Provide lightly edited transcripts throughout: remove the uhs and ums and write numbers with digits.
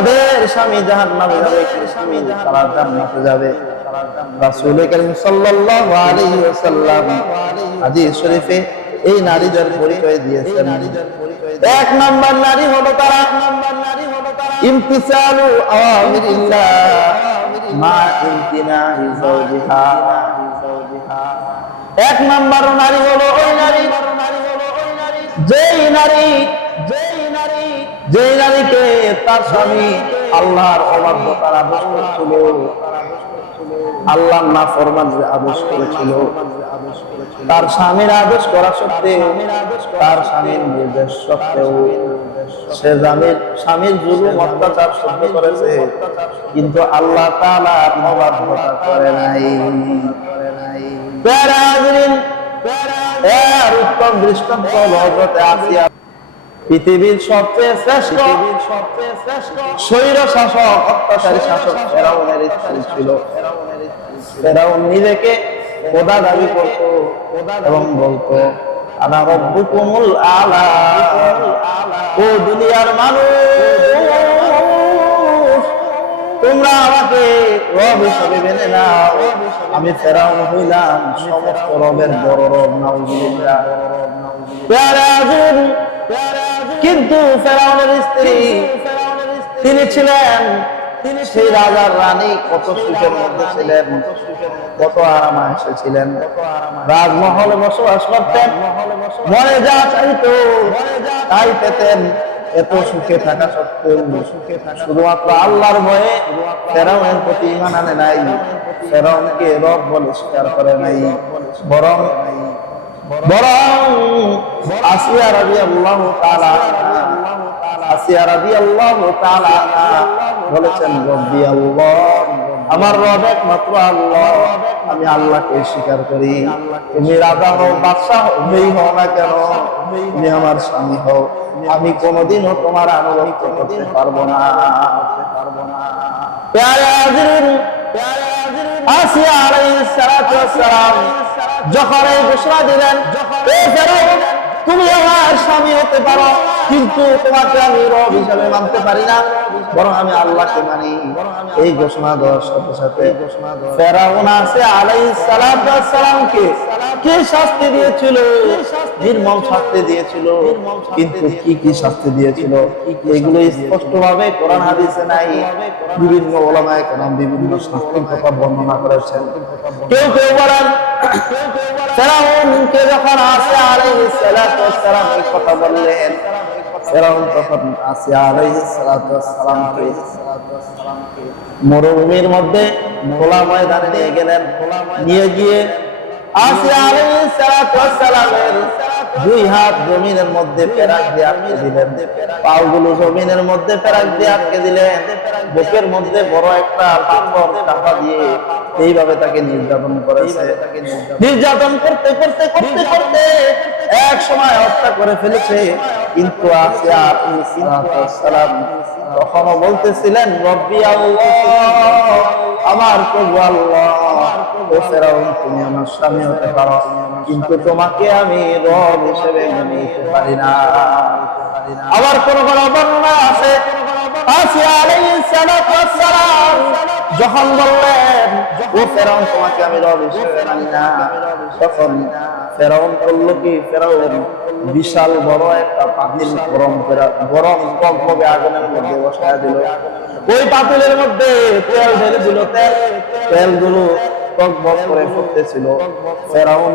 তাদের স্বামী জাহান্নামে যাবে, তারা জান্নাতে যাবে। রাসূল কারীম সাল্লাল্লাহু আলাইহি ওয়াসাল্লাম হাদিস শরীফে এই নারীদের পরিচয় দিয়েছেন। এক নাম্বার নারী হলো তারা ইমতিসালু আওয়ামিরিল্লাহ মা ইমতিনাহি যাওজিহা। এক নাম্বার নারী হলো ওই নারী যেই নারীকে তার স্বামী আল্লাহর অবাধ্যতার আদেশ করেছিল, আল্লাহর নাফরমানের আদেশ করেছিল, তার স্বামীর আদেশ করা সত্ত্বেও, তার স্বামীর নির্দেশ সত্ত্বেও সে স্বামীর জুলুম অত্যাচার সহ্য করেছে, কিন্তু আল্লাহ তাআলার অবাধ্যতা করে নাই। এর উত্তম দৃষ্টান্ত হলো হযরত আসিয়া। পৃথিবীর সবচেয়ে শ্রেষ্ঠ স্বৈর শাসক, অত্যাচারী শাসক ফেরাউনের স্ত্রী ছিল। ফেরাউন নিজেকে খোদা দাবি করত এবং বলতো আনা রব্বুকুমুল আলা। ও দুনিয়ার মানুষ, তোমরা আমাকে রব হিসেবে মেনে নাও, আমি ফেরাউন হইলাম সমস্ত রবের বড় রব। নাউযুবিল্লাহ। কিন্তু ফেরাউনের স্ত্রী তিনি ছিলেন সেই রাজার রানী, কত সুখের মধ্যে ছিলেন, কত আরামায়েশে ছিলেন, রাজমহলে বসবাস করতেন, মনে যা চাইতো তাই পেতেন। এত সুখে থাকা সত্ত্বেও শুধুমাত্র আল্লাহর ভয়ে ফেরাউনের প্রতি ঈমান আনে নাই, ফেরাউনকে রব বলে স্বীকার করে নাই, বরং আসিয়া রাদিয়াল্লাহু তাআলা বলেছেন রব্বি আল্লাহ, আমার রব একমাত্র আল্লাহ, আমি আল্লাহকে স্বীকার করি। তুমি রাজা হও, বাদশাহ হই হও না কেন, তুমি আমার স্বামী হও, আমি কোনোদিনও তোমার আনুগত্য করতে পারবো না। আসিয়া আলাইহিস সালাতু ওয়াস সালাম যখন এই ঘোষণা দিলেন, তুমি আমার স্বামী হতে পারো, কিন্তু তোমাকে আমি রব হিসাবে মানতে পারি না, বরং আমি আল্লাহকে মানি। এই ঘোষণা দেওয়ার সাথে সাথে ফেরাউন আসিয়া আলাইহিস সালাতু ওয়াস সালামকে কি শাস্তি দিয়েছিল? নির্মম শাস্তি দিয়েছিল। কিন্তু কি কি শাস্তি দিয়েছিল এগুলো স্পষ্টভাবে কোরআন হাদিসে নাই। বিভিন্ন উলামায়ে কেরাম বিভিন্ন শাস্তির কথা বর্ণনা করেছেন। কেউ কেউ বলেন ফেরাউনকে যখন আসিয়া আলাইহিস সালাতু ওয়াস সালাম এই কথা বললেন, ফেরাউন তখন আসিয়া আলাইহিস সালাতু ওয়াস সালামকে মরুভূমির মধ্যে খোলা ময়দানে নিয়ে গেলেন। নিয়ে গিয়ে আসিয়া আলাইহিস সালাতু ওয়াস সালামের দুই হাত জমিনের মধ্যে পেরাক দিয়ে আটকে দিলেন, পাগুলো জমিনের মধ্যে পেরাক দিয়ে আটকে দিলেন, বুকের মধ্যে বড় একটা পাথর চাপা দিয়ে এইভাবে তাকে নির্যাতন করেছে। নির্যাতন করতে করতে করতে করতে এক সময় হত্যা করে ফেলেছে। কিন্তু আসিয়া আলাইহিস সালাতু ওয়াস সালাম তখনও বলতেছিলেন রব্বি আল্লাহ, আমার প্রভু আল্লাহ। ও ফেরাউন, তুমি আমার স্বামী হতে পারো, কিন্তু তোমাকে আমি রব হিসেবে মেনে নিতে পারি না। আবার কোন কোন বর্ণনা আছে আসিয়া আলাইহিস সালাতু ওয়াস সালাম যখন বললেন ও ফেরাউন, তোমাকে আমি রব হিসেবে মানি না, তখন ফেরাউন করলো কি, ফেরাউন বিশাল বড় একটা পাতিল গরম ককবকে আগুনের মধ্যে বসায় দিল। ওই পাতিলের মধ্যে তেল ঢেলে দিল। তেলগুলো টকবক করে ফুটতেছিল। ফেরাউন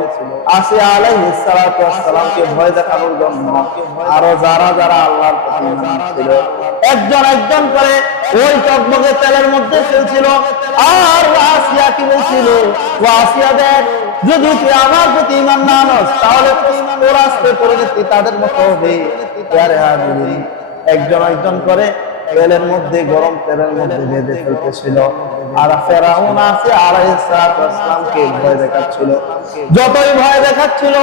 আসিয়া আলাইহিস সালাতু ওয়াস সালামকে ভয় দেখানোর জন্য আরো যারা যারা আল্লাহর প্রতি ঈমান ছিল একজন একজন করে ওই টকবকে তেলের মধ্যে ফেলছিল। আর আসিয়া কি বলছিল, ও আসিয়া দেখ, যদি তুই আমার প্রতি ঈমান না আনস তাহলে তোর আস্তে পরিণতি তাদের মতো হবে। একজন একজন করে তেলের মধ্যে, গরম তেলের মধ্যে বেঁধে ফেলতেছিল। আর ফেরাউন আসিয়া আলাইহিস সালাতু ওয়াস সালামকে ভয় দেখাচ্ছিল। যতই ভয় দেখাচ্ছিল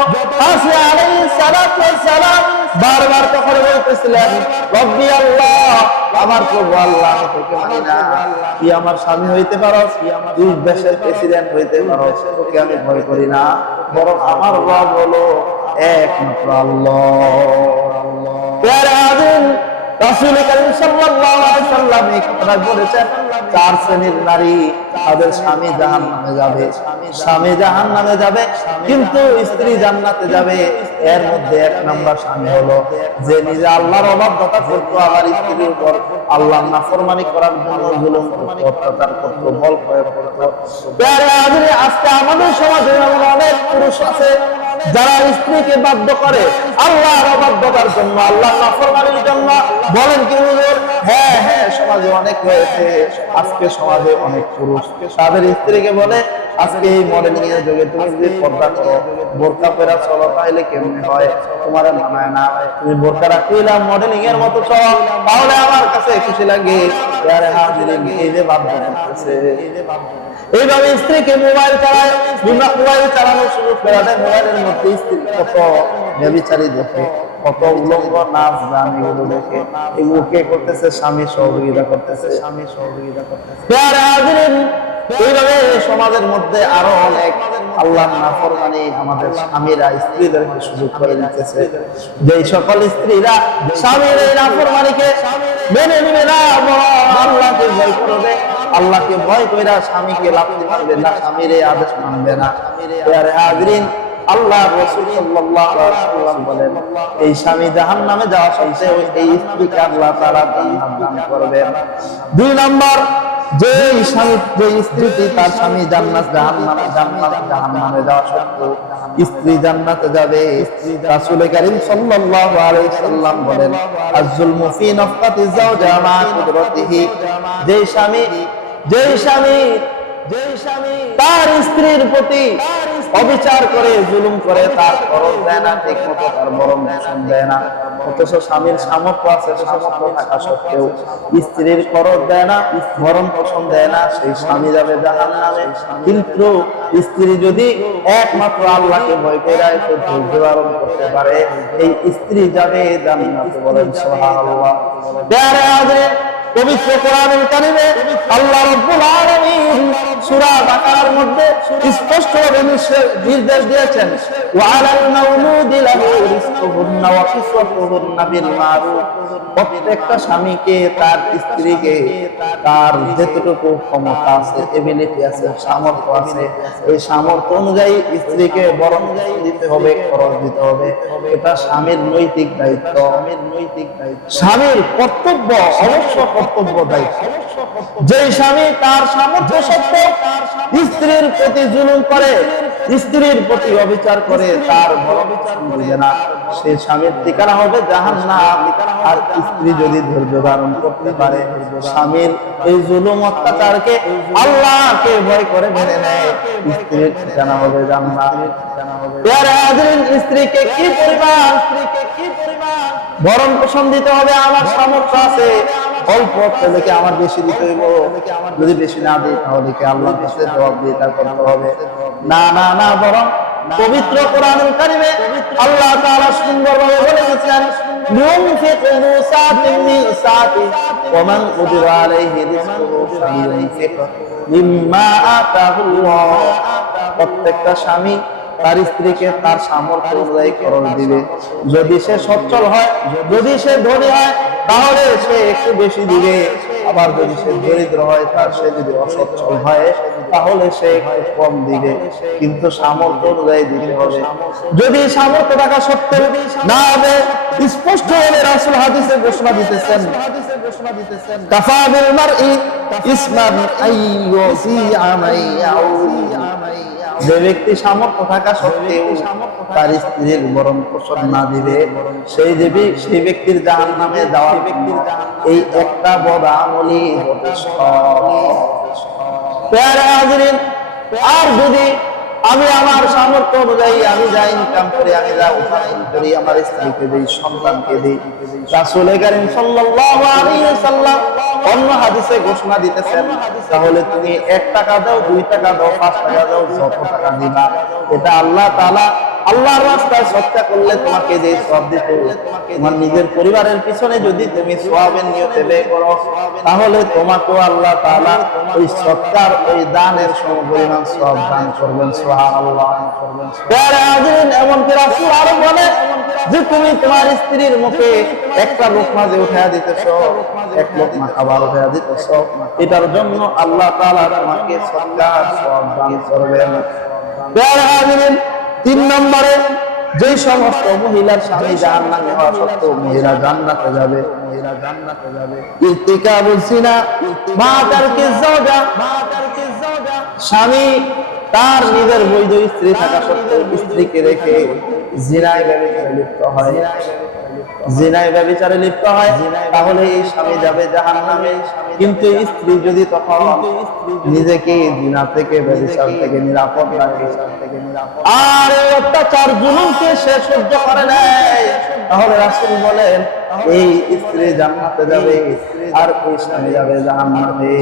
আসিয়া আলাইহিস সালাতু ওয়াস সালাম বারবার তখন বলতেছিলেন রব্বি আল্লাহ, আমার প্রভু আল্লাহ, আমি তোকে মানি না, তুই আমার স্বামী হইতে পারো, তুই দেশের প্রেসিডেন্ট হইতে পারো, তোকে আমি ভয় করি না, বরং আমার রব হলো একমাত্র আল্লাহ। রাসূল কারীম সাল্লাল্লাহু আলাইহি সাল্লাম এই কথা বলেছেন, চার শ্রেণীর নারী তাদের স্বামী জাহান্নামে যাবে, স্বামী জাহান্নামে যাবে কিন্তু স্ত্রী জান্নাতে যাবে। এর মধ্যে এক নাম্বার স্বামী হলো যে নিজে আল্লাহর অবাধ্যতা করতো, আমার স্ত্রীর উপর আল্লাহর নাফরমানি করার জন্য জুলুম করতো, অত্যাচার করতো, বল প্রয়োগ করতো। আজকে আমাদের সমাজে এমন অনেক পুরুষ আছে যারা স্ত্রীকে বাধ্য করে আল্লাহর অবাধ্যতার জন্য, আল্লাহর নাফরমানির জন্য। বলেন কি হুজুর? হ্যাঁ হ্যাঁ, সমাজে অনেক রয়েছে। আজকে সমাজে অনেক পুরুষ তাদের স্ত্রীকে বলে, আজকে এই মডেলিং এর যুগে তুমি যদি পর্দা করো, বোরকা পরা চলো, তাহলে কেমনে হয়? তোমার মানায় না। তুমি বোরকা রাখিলাম মডেলিং এর মতো চলো, তাহলে আমার কাছে খুশি লাগে। আরে হাজিরিন, এই যে বাধ্য করতেছে। এইভাবে স্ত্রীকে মোবাইল চালায়, মোবাইল চালানোর সুযোগ করে দেয়। মোবাইলের মধ্যে স্ত্রী কত ব্যভিচারী দেখে, কত উলঙ্গ নাচ গান এগুলো দেখে। এগুলো কে করতেছে? স্বামী সহযোগিতা করতেছে, স্বামী সহযোগিতা করতেছে। এইভাবে সমাজের মধ্যে আরো অনেক আল্লাহর নাফরমানি আমাদের স্বামীরা স্ত্রীদেরকে সুযোগ করে দিতেছে। যে সকল স্ত্রীরা স্বামীর এই নাফরমানিকে মেনে নিবে না, আল্লাহকে ভয় করবে, আল্লাহকে ভয় কইরা স্বামীকে লাথি মারবে না, স্বামীর এই আদেশ মানবে না। হাজরিন, আল্লাহ রাসূল সাল্লাল্লাহু আলাইহি ওয়াসাল্লাম বলেন, এই স্বামী জাহান্নামে যাওয়া সত্ত্বেও এই স্ত্রীকে আল্লাহ তাআলা জান্নাত দান করবেন। দুই নাম্বার, যে স্বামী, যে স্ত্রীটি তার স্বামী জাহান্নামে যাওয়া সত্ত্বেও স্ত্রী জান্নাতে যাবে, রাসূল কারীম সাল্লাল্লাহু আলাইহি ওয়াসাল্লাম বলেন, আয-যুলমু ফী নাফকাতি যাওজা মা কুদরাতিহি, যে স্বামী তার স্ত্রীর প্রতি অবিচার করে, জুলুম করে, তার খরচ দেয় না, ঠিক মতো তার ভরণ পোষণ দেয় না, অথচ স্বামীর সামর্থ্য আছে, সামর্থ্য থাকা সত্ত্বেও স্ত্রীর খরচ দেয় না, ভরণ পোষণ দেয় না, সেই স্বামী যাবে জাহান্নামে। কিন্তু স্ত্রী যদি একমাত্র আল্লাহকে ভয় করে একটু ধৈর্য ধারণ করতে পারে, এই স্ত্রী যাবে জান্নাতে। বলেন সুবহানাল্লাহ। পবিত্র কোরআনুল কারীমে আল্লাহ রাব্বুল আলামিন সূরা বাকারার মধ্যে স্পষ্টভাবে নির্দেশ দিয়েছেন, ওয়া আলাল মাউলুদি লাহু রিজকুহুন্না ওয়া কিসওয়াতুহুন্না বিল মারুফ। প্রত্যেকটা স্বামীকে তার স্ত্রীকে তার যেতটুকু ক্ষমতা আছে, এবিলিটি আছে, সামর্থ্য আছে, এই সামর্থ্য অনুযায়ী স্ত্রীকে বরণ দিতে হবে, খরচ দিতে হবে। এটা স্বামীর নৈতিক দায়িত্ব, স্বামীর কর্তব্য, অবশ্য কর্তব্য দায়িত্ব। যে স্বামী তার সামর্থ্য সত্ত্বেও স্ত্রীর প্রতি জুলুম করে, স্ত্রীর প্রতি অবিচার করে, তার ভরণ দিবে না, সে স্বামীর ঠিকানা হবে জাহান্নাম। আর স্ত্রী যদি ধৈর্য ধারণ করতে পারে, স্বামীর এই জুলুম অত্যাচারকে আল্লাহকে ভয় করে মেনে নেয়, স্ত্রীর ঠিকানা হবে জান্নাত। স্ত্রীকে কি পরিমাণ ভরণ পোষণ দিতে হবে? আমার সামর্থ্য আছে, অল্প পেলে কি আমার বেশি দিতে হইব? যদি বেশি না দিই তাহলে কি আল্লাহর কাছে জবাবদিহিতা করতে হবে? না না না, বরং পবিত্র কোরআনুল কারীমে আল্লাহ তাআলা সুন্দরভাবে বলে দিয়েছেন, ইউনফিকু যু সাআতিন মিন সাআতি ওয়া মান কুদিরা আলাইহি রিজকুহু ফালিয়ুনফিক মিম্মা আতাহুল্লাহ। প্রত্যেকটা স্বামী তার স্ত্রীকে তার সামর্থ্য অনুযায়ী খরচ দিবে। যদি সে সচ্ছল হয়, যদি সে ধনী হয়, তাহলে সে একটু বেশি দিবে। আবার যদি সে দরিদ্র হয়, তার সে যদি অসচ্ছল হয়, তাহলে সে একটু কম দিবে, কিন্তু সামর্থ্য অনুযায়ী দিতে হবে। যদি সামর্থ্য থাকা সত্ত্বেও না হবে, স্পষ্ট হলে রাসূল হাদিসে ঘোষণা দিতেছেন, কাফা বিল মারই ইসমান আইয়ুসিআ মাইয়াউ। যে ব্যক্তি সামর্থ্য থাকা সত্ত্বেও তার স্ত্রীর ভরণ পোষণ না দিবে, সেই ব্যক্তির জাহান্নামে যাওয়ার এই একটা বদ আমলই যথেষ্ট। আর যদি আমি আমার সামর্থ্য অনুযায়ী আমি যা ইনকাম করি, আমি যা উপার্জন করি, আমার স্ত্রীকে দিই, সন্তানকে দিই, রাসূল কারীম সাল্লাল্লাহু আলাইহি ওয়াসাল্লাম অন্য হাদিসে ঘোষণা দিতেছেন, তাহলে তুমি 1 টাকা দাও, 2 টাকা দাও, 5 টাকা দাও, যত টাকা দিবা, এটা আল্লাহ তাআলা আল্লাহর রাস্তায় সদকা করলে তোমাকে যে সওয়াব দিত, তোমার নিজের পরিবারের পিছনে যদি তুমি সওয়াবের নিয়তে ব্যয় করো, তাহলে তোমাকেও আল্লাহ তাআলা ওই সদকার ওই দানের সমপরিমাণ সওয়াব দান করবেন। সুবহানাল্লাহ। প্যারা হাজিরিন, এমনকি রাসূল আরো বলে যে তুমি তোমার স্ত্রীর মুখে একটা লোকমা যে উঠায়া দিতেছো, এক লোকমা খাবার উঠায়া দিতেছো, এটার জন্য আল্লাহ তাআলা তোমাকে সদকার সওয়াব দান করবেন। প্যারা হাজিরিন, 3 নম্বরে যে সমস্ত মহিলার স্বামী জাহান্নামে হওয়া সত্ত্বেও মহিলা জান্নাতে যাবে, ইরতিকাবুল জিনা মা তারকিজ যাওজা, স্বামী তার নিজের বৈধ স্ত্রী থাকা সত্ত্বেও স্ত্রীকে রেখে জিনায় ব্যভিচারে লিপ্ত হয়, জিনায় ব্যভিচারে লিপ্ত হয়, তাহলে এই স্বামী যাবে জাহান্নামে। কিন্তু স্ত্রী যদি তখন নিজেকে জিনা থেকে ব্যভিচার থেকে নিরাপদ রাখে আর এই অত্যাচার জুলুমকে সে সহ্য করে নেয়, তাহলে রাসূল বলেন এই স্ত্রী জান্নাতে যাবে আর ওই স্বামী যাবে জাহান্নামে।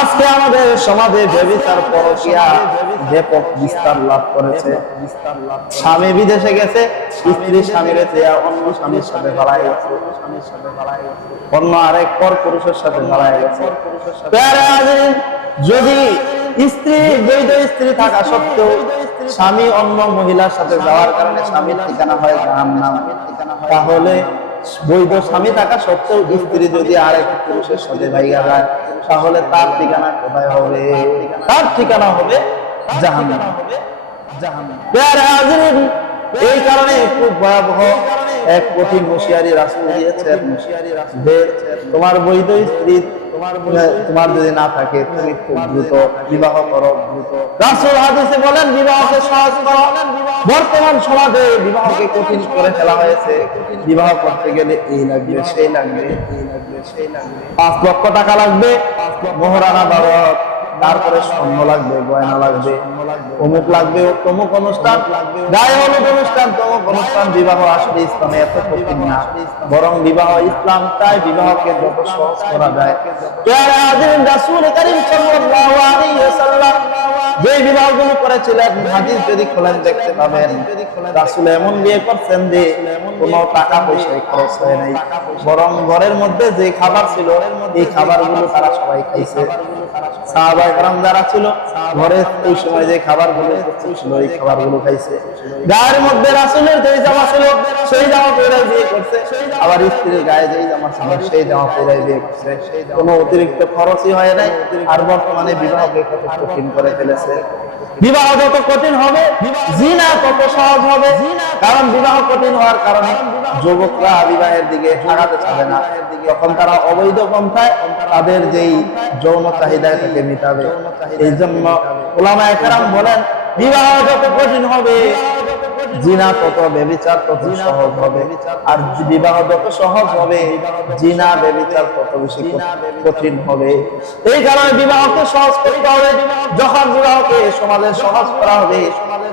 আজকে আমাদের সমাজে ব্যভিচার পরকীয়া ব্যাপক বিস্তার লাভ করেছে। স্বামী বিদেশে গেছে, স্ত্রী স্বামীর চেয়ে অন্য স্বামীর সাথে পালায় গেছে, অন্য আরেক পর পুরুষের সাথে পালায় গেছে। যদি স্ত্রী বৈধ স্ত্রী থাকা সত্ত্বেও স্বামী অন্য মহিলার সাথে যাওয়ার কারণে স্বামীর ঠিকানা হয় জাহান্নাম, তাহলে বৈধ স্বামী থাকা সত্ত্বেও স্ত্রী যদি আরেক পুরুষের সাথে ভাইয়া যায়, তাহলে তার ঠিকানা কোথায় হবে? তার ঠিকানা হবে জাহান্নাম। এই কারণে খুব ভয়াবহ এক কঠিন হুঁশিয়ারি রাসূল দিয়েছেন যে তোমার বৈধ স্ত্রী তোমার যদি না থাকে তুমি খুব দ্রুত বিবাহ করো। রাসূল হাদিসে বলেন বিবাহকে সহজ করো। বর্তমান সমাজে বিবাহকে কঠিন করে ফেলা হয়েছে। বিবাহ করতে গেলে এই লাগবে সেই লাগবে, 5 লক্ষ টাকা লাগবে, মোহরানা বাবদ, তারপরে স্বর্ণ লাগবে, গয়না লাগবে, অমুক লাগবে, তমুক অনুষ্ঠান, গায়ে হলুদ অনুষ্ঠান, তমুক অনুষ্ঠান। বিবাহ আসলে ইসলামে এত কঠিন না, বরং বিবাহ ইসলাম চায় বিবাহকে যত সহজ করা যায়। রাসূল কারীম সাল্লাল্লাহু আলাইহি ওয়াসাল্লাম যে বিবাহগুলো করেছিলেন হাদিস যদি খোলেন দেখতে পাবেন রাসূল এমন বিয়ে করছেন যে কোনো টাকা পয়সা খরচ হয় নাই, বরং ঘরের মধ্যে যে খাবার ছিল এই খাবারগুলো তারা সবাই খাইছে। সাহাবায়ে কেরাম যারা ছিল ঘরে ওই সময় যে খাবারগুলো ছিল এই খাবারগুলো খাইছে। গায়ের মধ্যে রাসূলের যে জামা ছিল সেই জামা পরে বিয়ে করছে, আবার স্ত্রীর গায়ে যেই জামা ছিল সেই জামা পরে বিয়ে করছে। কোনো অতিরিক্ত খরচই হয় নাই। আর বর্তমানে বিবাহকে কত কঠিন করে ফেলেছে। বিবাহ যত কঠিন হবে জিনা তত সহজ হবে, কারণ বিবাহ কঠিন হওয়ার কারণে যুবকরা বিবাহের দিকে আগাতে চাবে না। তখন তারা অবৈধ পন্থায় তাদের যেই যৌন চাহিদা থেকে মিটাবে। এই জন্য উলামায়ে কেরাম বলেন বিবাহ যত কঠিন হবে জিনা তত ব্যভিচার তত সহজ হবে, আর বিবাহ যত সহজ হবে জিনা ব্যভিচার তত বেশি কঠিন হবে। এই কারণে বিবাহকে সহজ করতে হবে। যখন বিবাহকে সমাজে সহজ করা হবে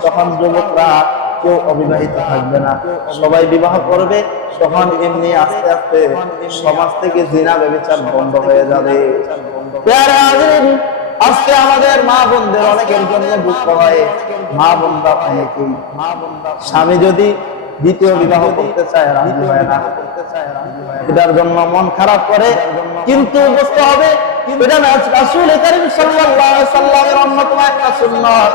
তখন যুবকরা কেউ অবিবাহিত থাকবে না, সবাই বিবাহ করবে। তখন এমনি আস্তে আস্তে সমাজ থেকে জিনা ব্যভিচার বন্ধ হয়ে যাবে। আজকে আমাদের মা বোনদের অনেকের জন্য দুঃখ হয়। মা বোনরা অনেকেই স্বামী যদি দ্বিতীয় বিবাহ করতে চায় রাজি হয় না, এটার জন্য মন খারাপ করে। কিন্তু বুঝতে হবে এটা রাসূল কারীম সাল্লাল্লাহু আলাইহি ওয়াসাল্লামের অন্যতম একটা সুন্নাত,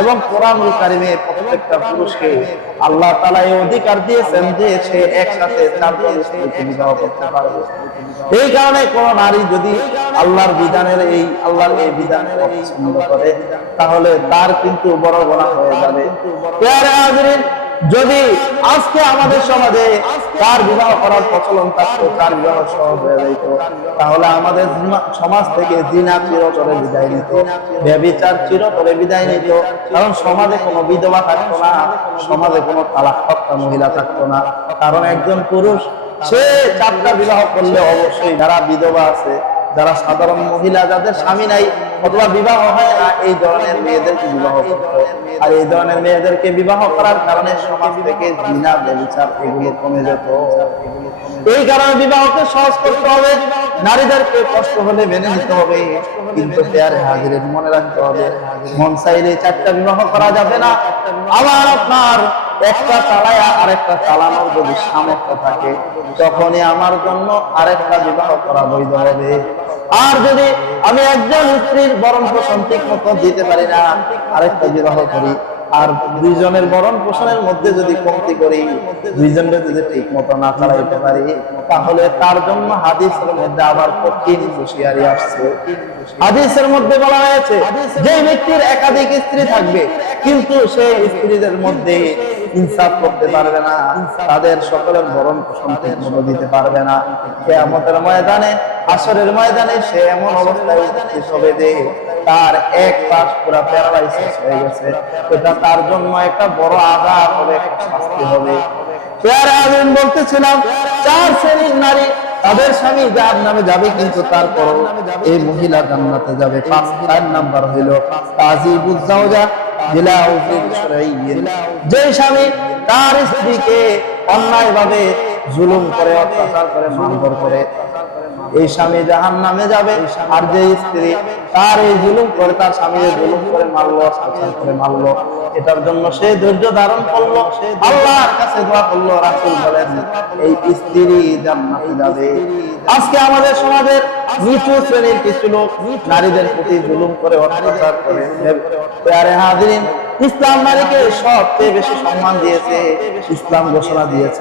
এবং কোরআনুল কারীমে প্রত্যেকটা পুরুষকে আল্লাহ তাআলা এই অধিকার দিয়েছেন যে সে একসাথে 4 স্ত্রীকে বিবাহ করতে পারবে। এই কারণে কোন নারী যদি আল্লাহর বিধানের এই বিধানের অপছন্দ করে তাহলে তার কিন্তু বড় গুনাহ হয়ে যাবে। প্রিয় হাজিরিন, যদি আজকে আমাদের সমাজে তার বিবাহ করার প্রচলন থাকতো, তার বিবাহ সহজ হয়ে যেত, তাহলে আমাদের সমাজ থেকে জিনা চিরতরে বিদায় নিত, ব্যভিচার চিরতরে বিদায় নিত। কারণ সমাজে কোনো বিধবা থাকতো না, সমাজে কোনো তালাকপ্রাপ্তা মহিলা থাকতো না। কারণ একজন পুরুষ সে 4টা বিবাহ করলে অবশ্যই যারা বিধবা আছে যারা সাধারণ মহিলা, যাদের স্বামী নাই অথবা বিবাহ হয় না, এই ধরনের মেয়েদেরকে বিবাহ করত। আর এই ধরনের মেয়েদেরকে বিবাহ করার কারণে সমাজ থেকে জিনা, ব্যভিচার এগুলো কমে যেত। এই কারণে বিবাহকে সহজ করতে হবে, নারীদেরকে কষ্ট হলে মেনে নিতে হবে। কিন্তু পেয়ারে হাজিরের মনে রাখতে হবে, মন চাইলে 4টা বিবাহ করা যাবে না। আবার আপনার একটা চালায়া আরেকটা চালানোর যদি সামর্থ্য থাকে, তখনই আমার জন্য আরেকটা বিবাহ করা বৈধ হবে। আর যদি আমি একজন স্ত্রীর ভরণ পোষণ ঠিক মতো দিতে পারি না, আরেকটা বিবাহ করি, আর দুইজনের ভরণ পোষণের মধ্যে যদি কমতি করি, দুইজনের যদি ঠিক মতো না চালাইতে পারি, তাহলে তার জন্য হাদিসের মধ্যে আবার কঠিন হুঁশিয়ারি আসছে। হাদিসের মধ্যে বলা হয়েছে, যে ব্যক্তির একাধিক স্ত্রী থাকবে কিন্তু সে স্ত্রীদের মধ্যে ইনসাফ করতে পারবে না, তাদের সকলের ভরণ পোষণ ঠিক মতো দিতে পারবে না, কিয়ামতের ময়দানে, হাসরের ময়দানে সে এমন অবস্থায় উপস্থিত হবে যে তার এক পাশ পুরো প্যারালাইসিস হয়ে গেছে। এটা তার জন্য একটা বড় আযাব হবে, একটা শাস্তি হবে। পেয়ারা আমিন বলতেছিলাম, 4 শ্রেণীর নারী তাদের স্বামী জাহান্নামে যাবে, কিন্তু তারপর এই মহিলা জান্নাতে যাবে। 4 নাম্বার হইল তাযিবুজ জাওজা বিলা উযরিন শারঈয়্যিন। যে স্বামী তার স্ত্রীকে অন্যায়ভাবে জুলুম করে, অত্যাচার করে, মারধর করে, এই স্বামী জাহান্নামে যাবে। আর যে স্ত্রী তার এই জুলুম করে, তার স্বামী জুলুম করে মারলো, অত্যাচার করে মারলো, এটার জন্য সে ধৈর্য ধারণ করলো, আল্লাহর কাছে দোয়া করলো, রাসূল বলেন এই স্ত্রী জান্নাতে যাবে। আজকে আমাদের সমাজের নিচু শ্রেণীর কিছু লোক নারীদের প্রতি জুলুম করে, অত্যাচার করে। প্যারে হাজিরিন, ইসলাম নারীকে সবচেয়ে বেশি সম্মান দিয়েছে, ইসলাম ঘোষণা দিয়েছে